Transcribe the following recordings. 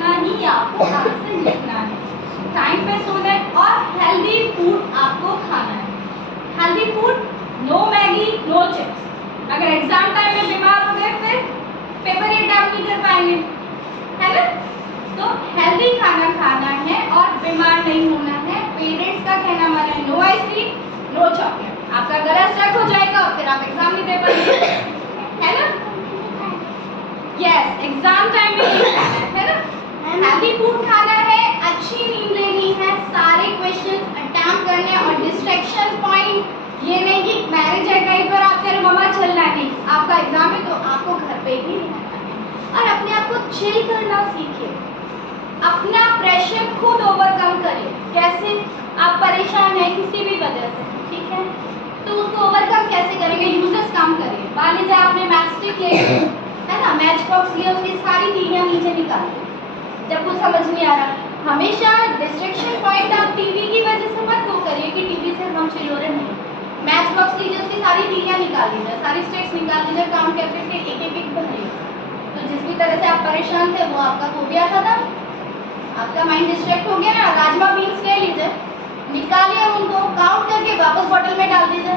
उतना ही आपको आंसर लिखना है टाइम पे सो दैट। और हेल्दी फूड आपको खाना है, healthy food, no Maggi no chips. अगर एग्जाम टाइम में बीमार हो गए फिर पेपर अटेम्प्ट नहीं कर पाएंगे, है ना। तो हेल्दी खाना खाना है और बीमार नहीं होना है। पेरेंट्स का कहना माना है नो आइसक्रीम नो चॉकलेट। आपका गला स्ट्रक हो जाएगा और फिर आप एग्जाम नहीं दे पाएंगे, है ना। यस, एग्जाम टाइम में नहीं खाना है ना। हेल्दी फूड खाना है, अच्छी नींद लेनी है, सारे क्वेश्चंस अटेम्प्ट करने और डिस्ट्रैक्शन पॉइंट ये नहीं कि मैरिज है कहीं पर आप कह रहे मम्मा चलना नहीं, आपका एग्जाम है तो आपको घर पे ही रहना है। और अपने आप को चिल करना सीखिए, अपना प्रेशर खुद ओवरकम करिए। कैसे? आप परेशान हैं किसी भी वजह से, ठीक है, तो उसको ओवरकम कैसे करेंगे? यूजर्स काम करिए। मान लीजिए आपने मैच स्टिक ले, है ना, मैच बॉक्स लिया, उसकी सारी तीलियां नीचे निकाल दी। जब कुछ समझ नहीं आ रहा, हमेशा डिस्ट्रैक्शन पॉइंट आप टीवी की वजह से मत वो करिए कि टीवी से हम चिल हो रहे नहीं। मैच बॉक्स लीजिए, उसकी सारी तीलियां निकाल लीजिए, सारी स्टिक्स निकाल लीजिए, काउंट करके फिर एक एक भरिए। तो जिस भी तरह से आप परेशान थे वो आपका फोबिया था ना, आपका माइंड डिस्ट्रैक्ट हो गया ना। राजमा बीन्स ले लीजिए, निकालिए उनको, काउंट करके वापस बॉटल में डाल दीजिए।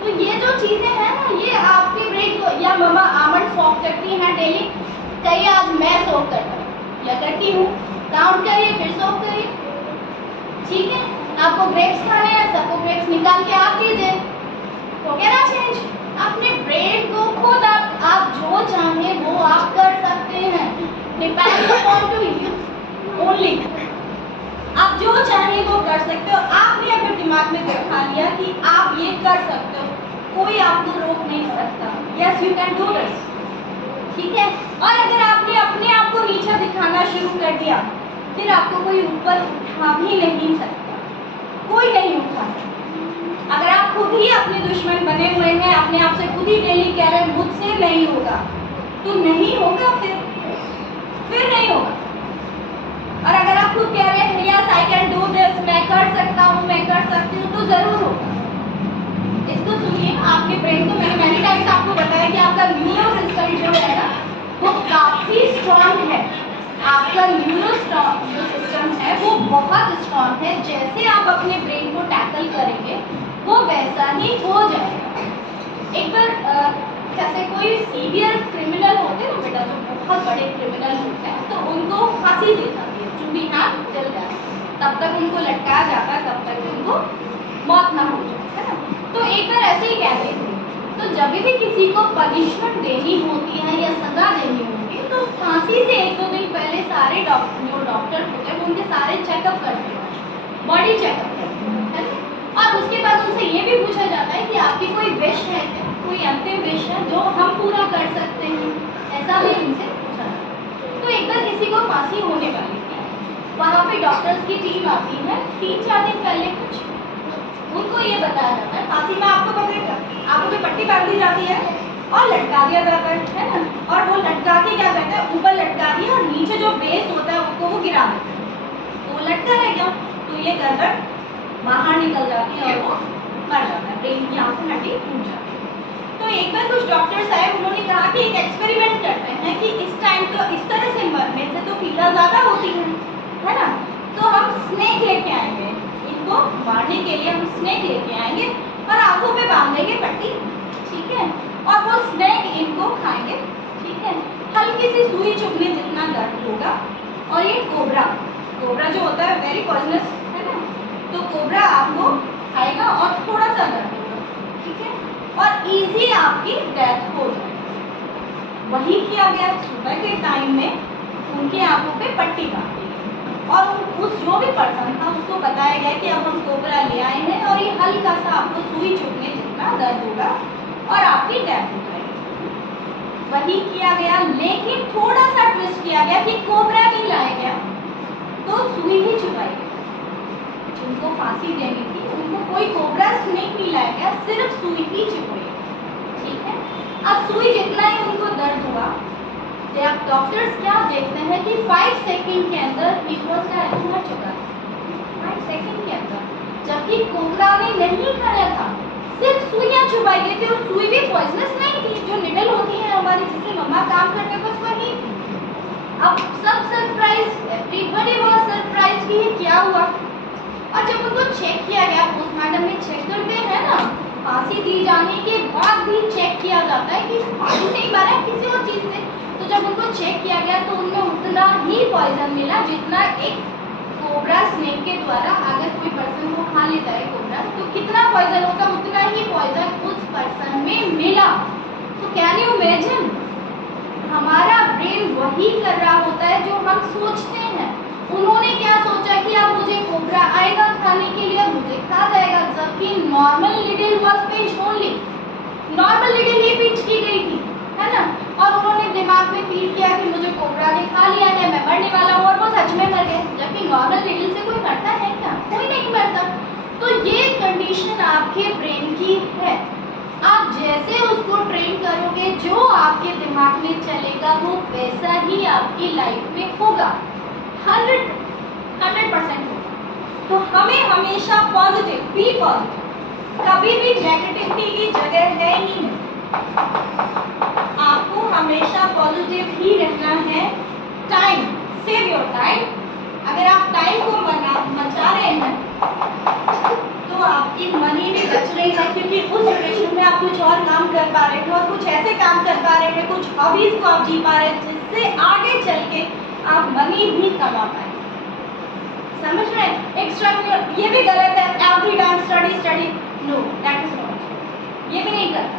तो ये जो चीज़ें हैं ना, ये आपके ब्रेन को, या मम्मा आमंड सॉक करती हैं डेली, कहिए आज मैं सॉक करता हूँ या करती हूँ, काउंट करिए फिर सॉक करिए, ठीक है। आपको ग्रेप्स खाने हैं, सबको ग्रेप्स निकाल के आप दीजिए, तो क्या ना चेंज। अपने ब्रेन को खुद आप जो चाहें वो आप कर सकते हैं, depends upon two you only. आप जो चाहें वो कर सकते हो। आपने अगर दिमाग में बैठा लिया कि आप ये कर सकते हो, कोई आपको रोक नहीं सकता। Yes you can do this, ठीक है। और अगर आपने अपने आप को नीचा दिखाना शुरू कर दिया, फिर आपको कोई ऊपर उठा भी नहीं सकता, कोई नहीं उठा सकता। अगर आप खुद ही अपने दुश्मन बने हुए हैं, अपने आप से खुद ही डेली कह रहे हैं मुझसे नहीं होगा, तो नहीं होगा, फिर नहीं होगा। और अगर आप खुद कह रहे हैं yes I can do this, मैं कर सकता हूँ, मैं कर सकती हूँ, तो जरूर होगा। इसको सुनिए, आपके ब्रेन को मैंने मैनी टाइम्स आपको बताया कि आपका न्यूरो सिस्टम जो है ना वो काफी स्ट्रांग है। आपका न्यूरो सिस्टम है वो बहुत स्ट्रांग है। जैसे आप अपने ब्रेन को टैकल करेंगे वो वैसा ही हो जाएगा। एक बार जैसे कोई सीवियर क्रिमिनल होते हैं ना बेटा, जो बहुत बड़े क्रिमिनल होते हैं, तो उनको फांसी दी जाती है, चूड़ी हाथ जल जाए, तब तक उनको लटकाया जाता है, तब तक उनको मौत ना हो जाए, है ना। तो एक बार ऐसे ही कह रही थी, तो जब भी किसी को पनिशमेंट देनी होती है या सजा देनी होती है, तो फांसी से 1-2 दिन पहले सारे डॉक्टर होते हैं उनके सारे चेकअप करते हैं, बॉडी चेकअप करते हैं, है ना। और उसके बाद उनसे ये भी पूछा जाता है कि आपकी कोई विश है क्या, कोई अंतिम विश है जो हम पूरा कर सकते हैं, ऐसा भी उनसे पूछा जाता है। तो एक बार किसी को फांसी होने वाली थी, वहाँ पे डॉक्टर्स की टीम आती है, 3-4 दिन पहले कुछ उनको ये बताया जाता है, फांसी में आपको पकड़ेगा, आपको भी पट्टी बांध दी जाती है और लटका दिया जाता है ना। और वो लटका के क्या करते हैं, ऊपर लटका दिया और नीचे जो बेस होता है उसको वो गिरा देते हैं, तो वो लटका रह गया, तो ये गर्दन बाहर निकल जाती है और वो मर जाता है, ब्रेन की यहाँ से हड्डी टूट जाती है। तो एक बार कुछ डॉक्टर्स आए, उन्होंने कहा कि एक एक्सपेरिमेंट करते हैं कि इस टाइम तो इस तरह से मरने से तो पीड़ा ज़्यादा होती है ना, तो हम स्नेक लेके आएंगे, इनको मारने के लिए हम स्नेक लेके आएंगे और आंखों पे बांधेंगे पट्टी, ठीक है, और वो स्नेक इनको खाएंगे, ठीक है। हल्की सी सुई चुभने जितना दर्द होगा। और ये कोबरा जो होता है वेरी पॉइजनस, है ना, तो कोबरा आपको खाएगा और थोड़ा सा दर्द होगा, ठीक है, और इजी आपकी डेथ हो जाएगी। वही किया गया, सुबह के टाइम में उनकी आंखों पे पट्टी बांधी और उस जो भी पर्सन था उसको बताया गया कि अब हम कोबरा ले आए हैं और ये हल्का सा आपको सुई चुभने जितना दर्द होगा और आपकी डेथ हो जाएगी। वही किया गया, लेकिन थोड़ा सा ट्विस्ट किया गया कि कोबरा नहीं लाया गया तो सुई ही चुभाई गई। जिनको फांसी देनी थी उनको कोई कोबरा स्नेक नहीं लाया गया, सिर्फ सुई ही चुभाई, ठीक है। अब सुई जितना ही उनको दर्द हुआ, जब डॉक्टर्स क्या देखते हैं कि 5 सेकंड के अंदर पीपल्स का डेथ मर चुका है, 5 सेकंड के अंदर, जबकि कोबरा ने नहीं खाया था, सिर्फ सुइयां चुभाई गई थी और सुई भी पॉइजनस नहीं थी, जो निडल होती है हमारी जिससे मम्मा काम करते बस वही थी। अब सब सरप्राइज एवरीबॉडी वाज सरप्राइज्ड कि ये क्या हुआ। और जब उनको चेक किया गया, पोस्टमार्टम में चेक करते हैं ना, फांसी दी जाने के बाद भी चेक किया जाता है कि फांसी से ही मरा है किसी और चीज से। तो जब उनको चेक किया गया तो उनमें उतना ही पॉइजन मिला जितना एक कोबरा स्नेक के द्वारा अगर कोई पर्सन को खा लेता है कोबरा, तो कितना पॉइजन होगा, उतना ही पॉइजन उस पर्सन में मिला। तो कैन यू इमेजिन, हमारा ब्रेन वही कर रहा होता है जो हम सोचते हैं। उन्होंने क्या सोचा कि अब मुझे कोबरा आएगा खाने के लिए, मुझे खा जाएगा, जबकि normal little was pinch only, normal little he pinch की गई थी, है ना। और उन्होंने दिमाग में फीड किया कि मुझे कोबरा ने खा लिया है, मैं मरने वाला हूँ, और वो सच में मर गए। जबकि नॉर्मल लिटिल से कोई मरता है क्या? कोई नहीं मरता। तो ये कंडीशन आपके ब्रेन की है। आप जैसे उसको ट्रेन करोगे, जो आपके दिमाग में चलेगा वो वैसा ही आपकी लाइफ में होगा। 100% होगा। तो हमें हमेशा पॉजिटिव, बी पॉजिटिव, कभी भी नेगेटिविटी की जगह है ही नहीं। आपको हमेशा पॉजिटिव ही रहना है। Time, save your time. अगर आप टाइम को बचा रहे हैं तो आपकी मनी भी बच रही है, क्योंकि उस ड्यूरेशन में आप कुछ और काम कर पा रहे हैं और कुछ ऐसे काम कर पा रहे हैं, कुछ हॉबीज को आप जी पा रहे हैं जिससे आगे चल के आप मनी भी कमा पाए। समझ रहे हैं? एक्स्ट्रा ये भी गलत है, every time study study, no, that is not. ये भी नहीं करना।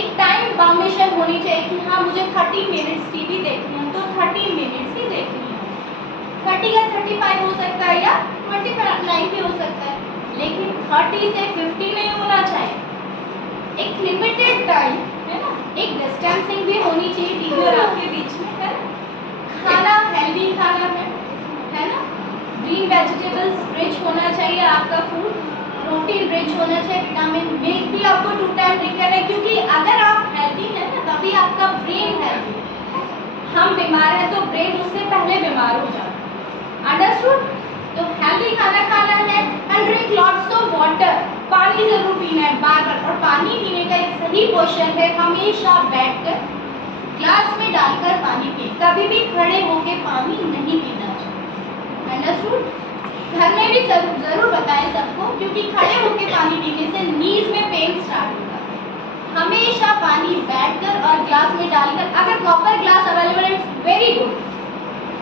एक टाइम बाउंडेशन होनी चाहिए कि हाँ मुझे 30 मिनट्स टीवी देखनी है तो 30 मिनट्स ही देखनी है। 30 या 35 हो सकता है या 29 भी हो सकता है, लेकिन 30 से 50 नहीं होना चाहिए। एक लिमिटेड टाइम, है ना, एक डिस्टेंसिंग भी होनी चाहिए टीवी और आपके बीच में, है ना। खाना हेल्दी खाना है ना, ग्रीन वेजिटेबल्स रिच होना चाहिए आपका फूड, प्रोटीन रिच होना चाहिए, विटामिन मिल्क भी आपको 2 टाइम ड्रिंक करना है, क्योंकि अगर आप हेल्दी हैं ना तभी आपका ब्रेन हेल्दी है। हम बीमार हैं तो ब्रेन उससे पहले बीमार हो जाता है। अंडरस्टूड? तो हेल्दी खाना खाना है and drink lots of water. पानी जरूर पीना है बार बार, और पानी पीने का एक सही पोर्शन है हमेशा बैठकर ग्लास में डालकर पानी पिए, कभी भी खड़े होकर पानी नहीं पीना चाहिए। अंडरस्टूड? घर में भी जरूर बताएं सबको, क्योंकि खड़े होकर पानी पीने से नीज में पेन स्टार्ट होगा। हमेशा पानी बैठकर और ग्लास में डालकर, अगर कॉपर ग्लास अवेलेबल है इट्स वेरी गुड।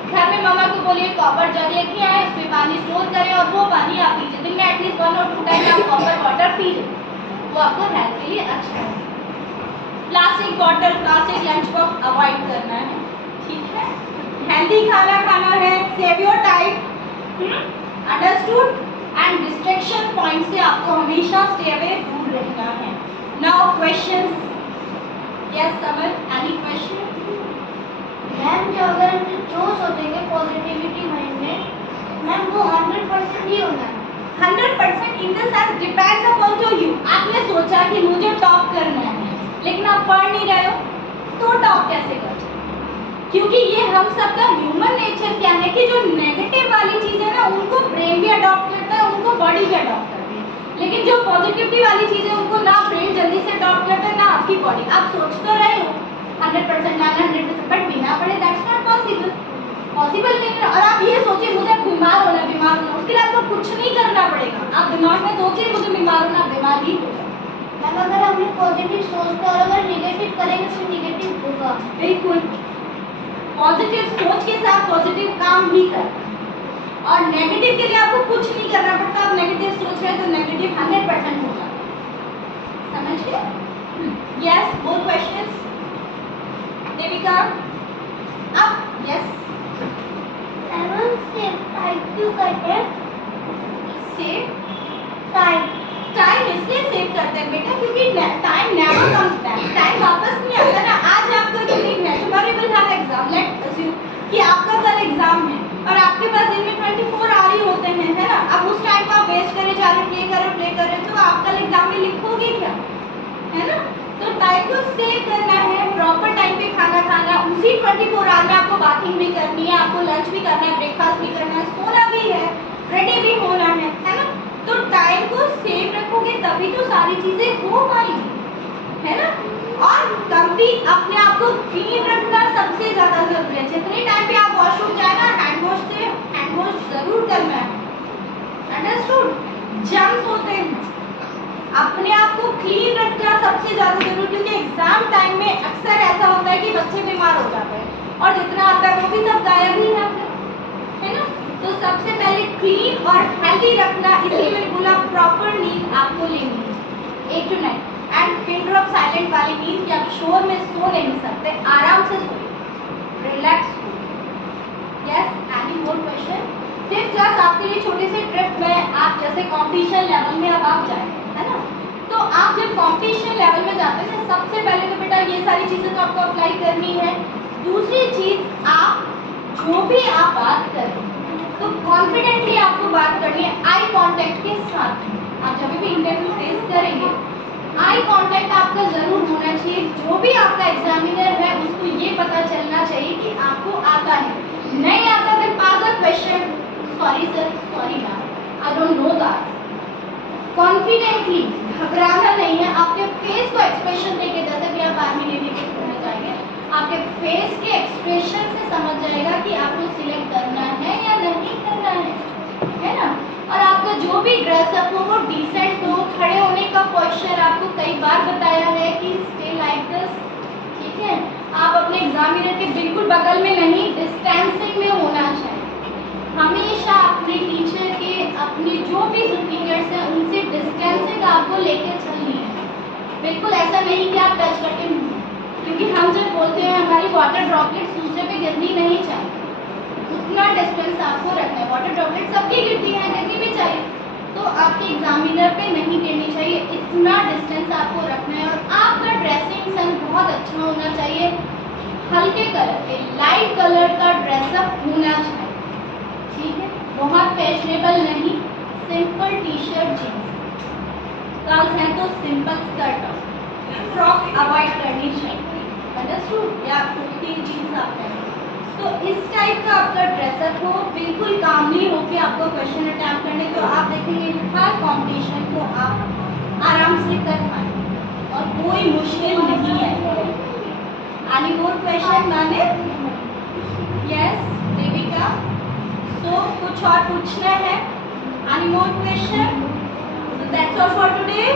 घर में मामा को बोलिए कॉपर जग लेके आए, उसमें पानी स्टोर करें और वो पानी आप पीजिए। दिन में एटलीस्ट 1 और 2 टाइम आप कॉपर वाटर पीजिए, वो आपको हेल्थ के लिए अच्छा है। Plastic bottle, plastic lunch box avoid करना है, ठीक है। हेल्दी खाना खाना है, save your time, understood. And distraction point से आपको हमेशा स्टे अवे, दूर रहना है। Now questions, yes summer, any question? Ma'am जो अगर हम जो सोचेंगे पॉजिटिविटी माइंड में, मैम वो 100% ही होना है। 100% in the sense depends upon two you. आपने सोचा कि मुझे टॉप करना है, लेकिन आप पढ़ नहीं रहे हो तो टॉप कैसे कर? क्योंकि ये हम सबका ह्यूमन नेचर क्या है कि जो नेगेटिव वाली चीजें ना उनको ब्रेन भी अडॉप्ट करता है, उनको बॉडी भी अडॉप्ट करती है, लेकिन जो पॉजिटिविटी वाली चीजें उनको ना ब्रेन जल्दी से अडॉप्ट करता है ना आपकी बॉडी। आप सोच तो रहे हो 100% 100%, बट बिना पढ़े दैट्स नॉट पॉसिबल, पॉसिबल नहीं है। और आप ये सोचिए मुझे बीमार होना, उसके लिए आपको कुछ नहीं करना पड़ेगा। आप दिमाग में सोचिए मुझे बीमार होना, बीमार ही होगा। मैम अगर हमने पॉजिटिव सोचते और अगर निगेटिव करेंगे तो निगेटिव होगा। बिल्कुल, पॉजिटिव सोच के साथ पॉजिटिव काम भी कर, और नेगेटिव के लिए आपको कुछ नहीं करना पड़ता। आप नेगेटिव सोच रहे हैं तो नेगेटिव 100% होगा। समझ गए? Yes, more questions? देविका, अब यस। मैम से टाइप क्यों करते हैं? सेव टाइप टाइम इसलिए सेव करते हैं बेटा क्योंकि time never comes back, time वापस नहीं आता ना। आज आपको ड्रीम है, tomorrow you will have exam, let's assume कि आपका कल एग्जाम है और आपके पास दिन में 24 आवर ही होते हैं, है ना। अब उस टाइम को आप वेस्ट करे जा रहे, प्ले कर रहे, तो आप कल एग्जाम में लिखोगे क्या, है ना। तो टाइम को सेव करना है, प्रॉपर टाइम पे खाना खाना, उसी 24 आवर में आपको बाथिंग भी करनी है, आपको लंच भी करना है, ब्रेकफास्ट भी करना है, सोना भी है, रेडी भी होना है ना। तो टाइम को सेव रखोगे तभी तो सारी चीजें हो पाएंगी, है ना। और कभी अपने आप को क्लीन रखना सबसे ज्यादा जरूरी है। जितने टाइम पे आप वॉशरूम जाए ना, हैंड वॉश करना है, अंडरस्टूड। जम्स होते हैं, अपने आप को क्लीन रखना सबसे ज़्यादा जरूरी, क्योंकि एग्जाम टाइम में अक्सर ऐसा होता है कि बच्चे बीमार हो जाते हैं और जितना आता है वो भी सब गायब ही है ना। तो सबसे पहले क्लीन और हेल्दी रखना, इसी में बोला प्रॉपर नींद आपको लेनी है 8 to 9 and pin drop silent वाली नींद कि आप शोर में सो नहीं सकते, आराम से सोइए, रिलैक्स हो। Yes, any more question? 5th class आपके लिए छोटी सी ट्रिप में, आप जैसे कंपटीशन लेवल में अब आप जाए, है ना। तो आप जब कंपटीशन लेवल में जाते हैं, सबसे पहले तो बेटा ये सारी चीज़ें तो आपको अप्लाई करनी है। दूसरी चीज़, आप जो भी आप बात करें तो कॉन्फिडेंटली आपको बात करनी है, आई कांटेक्ट के साथ। आप जब भी इंटरव्यू फेस करेंगे, आई कांटेक्ट आपका ज़रूर होना चाहिए। जो भी आपका एग्जामिनर है उसको ये पता चलना चाहिए कि आपको आता है। नहीं आता तो pass the question, sorry sir, sorry ma'am, I don't know that. Confidently, घबराना नहीं है, आपके फेस को एक्सप्रेशन देके, जैसे कि आप आर्मी नेवी के स्कूल में जाएंगे, आपके फेस के एक्सप्रेशन से समझ जाएगा कि आपको सिलेक्ट करना है या नहीं करना है ना। और आपका जो भी ड्रेसअप हो वो डिसेंट हो, खड़े होने का पोस्चर आपको कई बार बताया है कि स्टे लाइक दिस, ठीक है। आप अपने एग्जामिनर के बिल्कुल बगल में नहीं, डिस्टेंसिंग में होना चाहिए। हमेशा अपने टीचर के, अपने जो भी सुपीरियर्स हैं उनसे डिस्टेंसिंग आपको लेके चलनी है। बिल्कुल ऐसा नहीं कि आप टच करके, क्योंकि हम जब बोलते हैं हमारी वाटर ड्रॉपलेट्स दूसरे पे गिरनी नहीं चाहिए, उतना डिस्टेंस आपको रखना है। वाटर ड्रॉपलेट सबकी गिरती है, गिरनी भी चाहिए, तो आपके एग्जामिनर पे नहीं गिरनी चाहिए, इतना डिस्टेंस आपको रखना है। और आपका ड्रेसिंग सेंस बहुत अच्छा होना चाहिए, हल्के कलर के, लाइट कलर का ड्रेसअप होना चाहिए, ठीक है। बहुत फैशनेबल नहीं, simple T shirt, jeans, girls हैं तो सिंपल स्कर्ट, फ्रॉक अवॉइड करनी चाहिए, अंडरस्टूड, या कुर्ती जीन्स आप पहनो। तो इस टाइप का आपका ड्रेसअप हो, बिल्कुल कामली हो कि आपको क्वेश्चन अटैम्प्ट करने, तो आप देखेंगे हर कॉम्पिटिशन को आप आराम से कर पाएंगे और कोई मुश्किल नहीं है। एनी मोर क्वेश्चन माने? यस देविका, तो कुछ और पूछना है? Any more question? So that's all for today.